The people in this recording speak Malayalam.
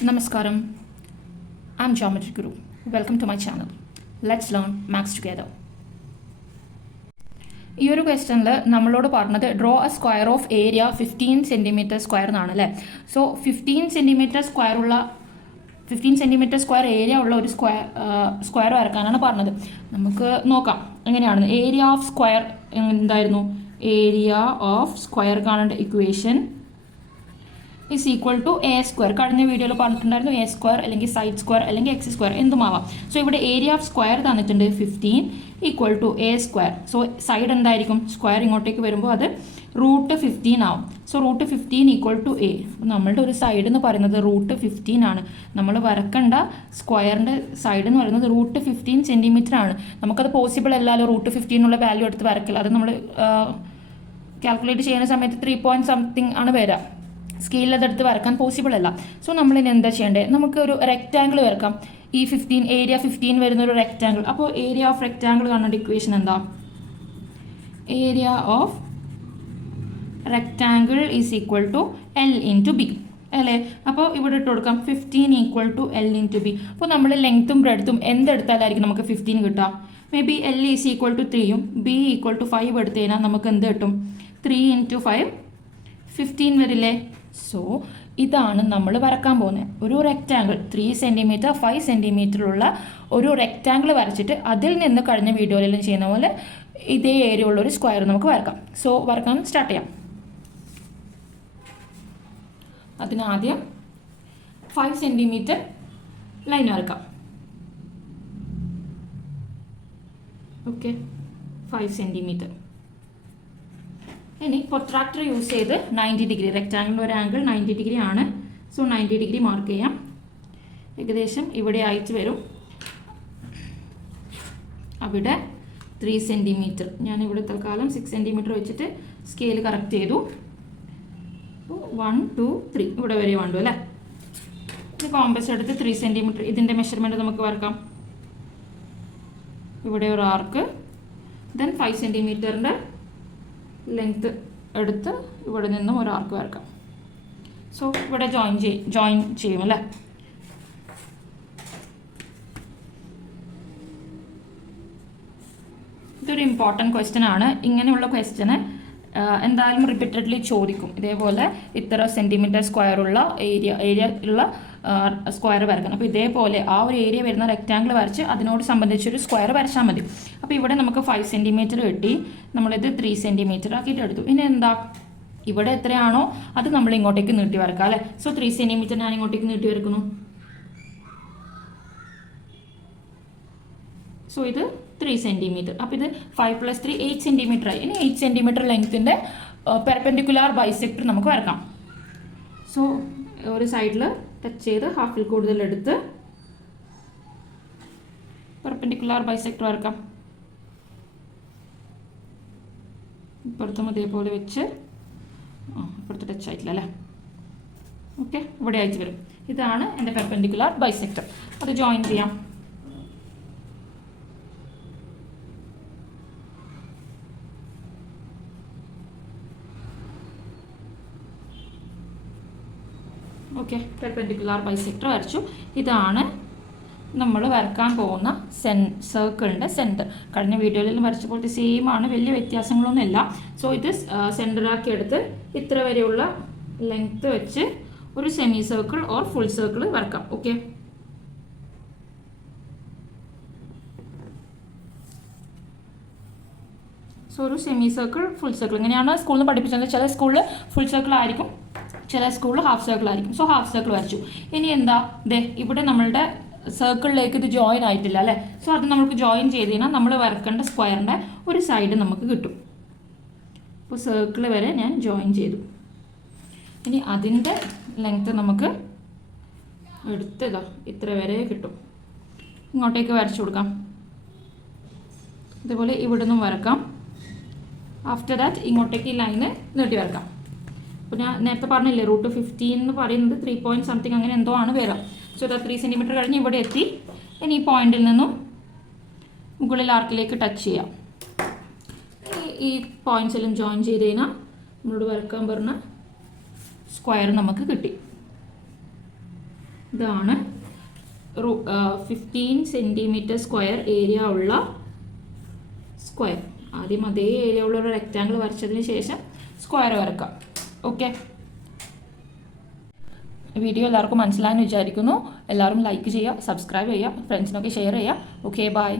Namaskaram. I'm Geometry Guru. Welcome to my channel. Let's learn maths together. ഈ ഒരു ക്വസ്റ്റനിൽ നമ്മളോട് പറഞ്ഞത് draw A square of area 15 centimetre square എന്നാണ് അല്ലേ. സോ 15 സെൻറ്റിമീറ്റർ സ്ക്വയർ ഏരിയ ഉള്ള ഒരു സ്ക്വയർ വരക്കാനാണ് പറഞ്ഞത്. നമുക്ക് നോക്കാം എങ്ങനെയാണെന്ന്. ഏരിയ ഓഫ് സ്ക്വയർ എന്തായിരുന്നു? ഏരിയ ഓഫ് സ്ക്വയർ കാണേണ്ട equation is equal to a square. കഴിഞ്ഞ വീഡിയോയിൽ പറഞ്ഞിട്ടുണ്ടായിരുന്നു എ സ്ക്വയർ അല്ലെങ്കിൽ സൈഡ് സ്ക്വയർ അല്ലെങ്കിൽ എക്സ് സ്ക്വയർ എന്തുമാവാം. സോ ഇവിടെ ഏരിയ ഓഫ് സ്ക്വയർ തന്നിട്ടുണ്ട് 15 equal to a square. So side എന്തായിരിക്കും? സ്ക്വയർ ഇങ്ങോട്ടേക്ക് വരുമ്പോൾ അത് √15 ആവും. So √15 equal to a. നമ്മളുടെ ഒരു സൈഡ് എന്ന് പറയുന്നത് √15 ആണ്. നമ്മൾ വരക്കേണ്ട സ്ക്വയറിൻ്റെ സൈഡ് എന്ന് പറയുന്നത് √15 സെൻറ്റിമീറ്റർ ആണ്. നമുക്കത് പോസിബിൾ അല്ലല്ലോ √15 എന്നുള്ള വാല്യൂ എടുത്ത് വരക്കില്ല. അത് നമ്മൾ കാൽക്കുലേറ്റ് ചെയ്യുന്ന സമയത്ത് 3 പോയിന്റ് സംതിങ് ആണ് വരിക. സ്കെയിലിൽ അതെടുത്ത് വരക്കാൻ പോസിബിൾ അല്ല. സോ നമ്മളിനി എന്താ ചെയ്യേണ്ടത്? നമുക്ക് ഒരു റെക്റ്റാങ്കിൾ വരക്കാം. ഈ ഏരിയ 15 വരുന്ന ഒരു റെക്റ്റാങ്കിൾ. അപ്പോൾ ഏരിയ ഓഫ് റെക്റ്റാങ്കിൾ കാണേണ്ട ഇക്വേഷൻ എന്താ? Area of rectangle is equal to L into B അല്ലേ. അപ്പോൾ ഇവിടെ ഇട്ട് കൊടുക്കാം 15 equal to L into B. അപ്പോൾ നമ്മൾ ലെങ്ത്തും ബ്രെഡ്ത്തും എന്തെടുത്താലായിരിക്കും നമുക്ക് 15 കിട്ടുക? May be L is equal to 3യും ബി ഈക്വൽ ടു 5 എടുത്തു കഴിഞ്ഞാൽ നമുക്ക് എന്ത് കിട്ടും? 3 × 5 15 വരില്ലേ. സോ ഇതാണ് നമ്മൾ വരക്കാൻ പോകുന്നത്. ഒരു റെക്റ്റാങ്കിൾ 3 സെൻറ്റിമീറ്റർ 5 സെൻറ്റിമീറ്ററുള്ള ഒരു റെക്റ്റാങ്കിൾ വരച്ചിട്ട് അതിൽ നിന്ന് കഴിഞ്ഞ വീഡിയോയിലും ചെയ്യുന്ന പോലെ ഇതേ ഏരിയ ഉള്ള ഒരു സ്ക്വയർ നമുക്ക് വരക്കാം. സോ വരക്കാൻ സ്റ്റാർട്ട് ചെയ്യാം. അതിനാദ്യം 5 സെൻറ്റിമീറ്റർ ലൈൻ വരക്കാം. Okay, 5 centimetre. ഇനി പ്രൊട്രാക്ടർ യൂസ് ചെയ്ത് 90 ഡിഗ്രി, റെക്റ്റാങ്കിളിൻ്റെ ഒരു ആംഗിൾ 90 ഡിഗ്രി ആണ്. സോ 90 ഡിഗ്രി മാർക്ക് ചെയ്യാം. ഏകദേശം ഇവിടെ ആയിട്ട് വരും. അവിടെ 3 സെൻറ്റിമീറ്റർ. ഞാനിവിടെ തൽക്കാലം 6 സെൻറ്റിമീറ്റർ വെച്ചിട്ട് സ്കെയിൽ കറക്റ്റ് ചെയ്തു. 1 2 3 ഇവിടെ വരെ വേണ്ടു അല്ലേ. ഇനി കോമ്പസ് എടുത്ത് 3 സെൻറ്റിമീറ്റർ ഇതിൻ്റെ മെഷർമെൻറ്റ് നമുക്ക് വരക്കാം. ഇവിടെ ഒരു ആർക്ക്, ദെൻ 5 സെൻറ്റിമീറ്ററിൻ്റെ ലെങ്ത് എടുത്ത് ഇവിടെ നിന്നും ഒരു ആർക്ക് വരക്കാം. സോ ഇവിടെ ജോയിൻ ചെയ്യും അല്ലേ. ഇതൊരു ഇമ്പോർട്ടൻറ്റ് ക്വസ്റ്റ്യൻ ആണ്. ഇങ്ങനെയുള്ള ക്വസ്റ്റ്യന് എന്തായാലും റിപ്പീറ്റഡ്ലി ചോദിക്കും. ഇതേപോലെ ഇത്ര സെൻറ്റിമീറ്റർ സ്ക്വയർ ഉള്ള ഏരിയ ഉള്ള സ്ക്വയർ വരക്കണം. അപ്പോൾ ഇതേപോലെ ആ ഒരു ഏരിയ വരുന്ന റെക്റ്റാങ്കിൾ വരച്ച് അതിനോട് സംബന്ധിച്ചൊരു സ്ക്വയർ വരച്ചാൽ മതി. അപ്പോൾ ഇവിടെ നമുക്ക് 5 സെൻറ്റിമീറ്റർ കിട്ടി. നമ്മളിത് 3 സെൻറ്റിമീറ്റർ ആക്കിയിട്ട് എടുത്തു. ഇനി എന്താ? ഇവിടെ എത്രയാണോ അത് നമ്മൾ ഇങ്ങോട്ടേക്ക് നീട്ടി വരക്കാം അല്ലേ. സോ 3 സെൻറ്റിമീറ്റർ ഞാൻ ഇങ്ങോട്ടേക്ക് നീട്ടി വരക്കുന്നു. സോ ഇത് 3 സെൻറ്റിമീറ്റർ. അപ്പോൾ ഇത് 5 + 3 8 സെൻറ്റിമീറ്റർ ആയി. ഇനി 8 സെൻറ്റിമീറ്റർ ലെങ്ത്തിൻ്റെ പെർപെൻഡിക്കുലാർ ബൈസെക്ടർ നമുക്ക് വരക്കാം. സോ ഒരു സൈഡിൽ ടച്ച് ചെയ്ത് ഹാഫിൽ കൂടുതൽ എടുത്ത് പെർപെൻഡിക്കുലാർ ബൈസെക്ടർ വരക്കാം. ഇപ്പുറത്തും അതേപോലെ വെച്ച് ഇപ്പുറത്ത് ടച്ച് ആയിട്ടില്ല അല്ലേ. ഓക്കെ, ഇവിടെ ആയിട്ട് വരും. ഇതാണ് എൻ്റെ പെർപെൻഡിക്കുലാർ ബൈസെക്ടർ. അത് ജോയിൻ ചെയ്യാം. ഓക്കെ, പെർപെൻഡിക്കുലാർ ബൈസെക്ടർ വരച്ചു. ഇതാണ് നമ്മൾ വരക്കാൻ പോകുന്ന സർക്കിളിൻ്റെ സെൻറ്റർ. കഴിഞ്ഞ വീഡിയോയിൽ വരച്ച പോലത്തെ സെയിം ആണ്, വലിയ വ്യത്യാസങ്ങളൊന്നുമില്ല. സോ ഇത് സെൻറ്ററാക്കി എടുത്ത് ഇത്ര വരെയുള്ള ലെങ്ത്ത് വെച്ച് ഒരു semi circle or full circle വരക്കാം. ഓക്കെ, സോ ഒരു സെമി സർക്കിൾ ഫുൾ സർക്കിൾ ഇങ്ങനെയാണ് സ്കൂളിൽ നിന്ന് പഠിപ്പിച്ചത്. ചില സ്കൂളിൽ ഫുൾ സർക്കിൾ ആയിരിക്കും, ചില സ്കൂളിൽ ഹാഫ് സർക്കിൾ ആയിരിക്കും. സോ ഹാഫ് സർക്കിൾ വരച്ചു. ഇനി എന്താ? ഇവിടെ നമ്മളുടെ സർക്കിളിലേക്ക് ഇത് ജോയിൻ ആയിട്ടില്ല അല്ലേ. സോ അത് നമുക്ക് ജോയിൻ ചെയ്ത് കഴിഞ്ഞാൽ നമ്മൾ വരക്കേണ്ട സ്ക്വയറിൻ്റെ ഒരു സൈഡ് നമുക്ക് കിട്ടും. അപ്പോൾ സർക്കിൾ വരെ ഞാൻ ജോയിൻ ചെയ്തു. ഇനി അതിൻ്റെ ലെങ്ത്ത് നമുക്ക് എടുത്തതാ ഇത്ര വരെ കിട്ടും. ഇങ്ങോട്ടേക്ക് വരച്ചു കൊടുക്കാം. ഇതുപോലെ ഇവിടെ നിന്നും വരക്കാം. ആഫ്റ്റർ ദാറ്റ് ഇങ്ങോട്ടേക്ക് ഈ ലൈന് നീട്ടി വരക്കാം. അപ്പോൾ ഞാൻ നേരത്തെ പറഞ്ഞില്ലേ √15 എന്ന് പറയുന്നത് 3 പോയിന്റ് സംതിങ് അങ്ങനെ എന്തോ ആണ് വരാം. സോ ഇതാ 3 സെൻറ്റിമീറ്റർ കഴിഞ്ഞ് ഇവിടെ എത്തി. ഇനി ഈ പോയിന്റിൽ നിന്നും മുകളിൽ ആർക്കിലേക്ക് ടച്ച് ചെയ്യാം. ഈ പോയിന്റ്സ് എല്ലാം ജോയിൻ ചെയ്ത് കഴിഞ്ഞാൽ നമ്മളോട് വരക്കാൻ പറഞ്ഞ സ്ക്വയർ നമുക്ക് കിട്ടി. ഇതാണ് 15 സെൻറ്റിമീറ്റർ സ്ക്വയർ ഏരിയ ഉള്ള സ്ക്വയർ. ആദ്യം അതേ ഏരിയ ഉള്ള ഒരു റെക്റ്റാങ്കിൾ വരച്ചതിന് ശേഷം സ്ക്വയർ വരക്കാം. ഓക്കെ, വീഡിയോ എല്ലാവർക്കും മനസ്സിലായെന്ന് വിചാരിക്കുന്നു. എല്ലാവരും ലൈക്ക് ചെയ്യുക, സബ്സ്ക്രൈബ് ചെയ്യുക, ഫ്രണ്ട്സിനൊക്കെ ഷെയർ ചെയ്യുക. Okay, by.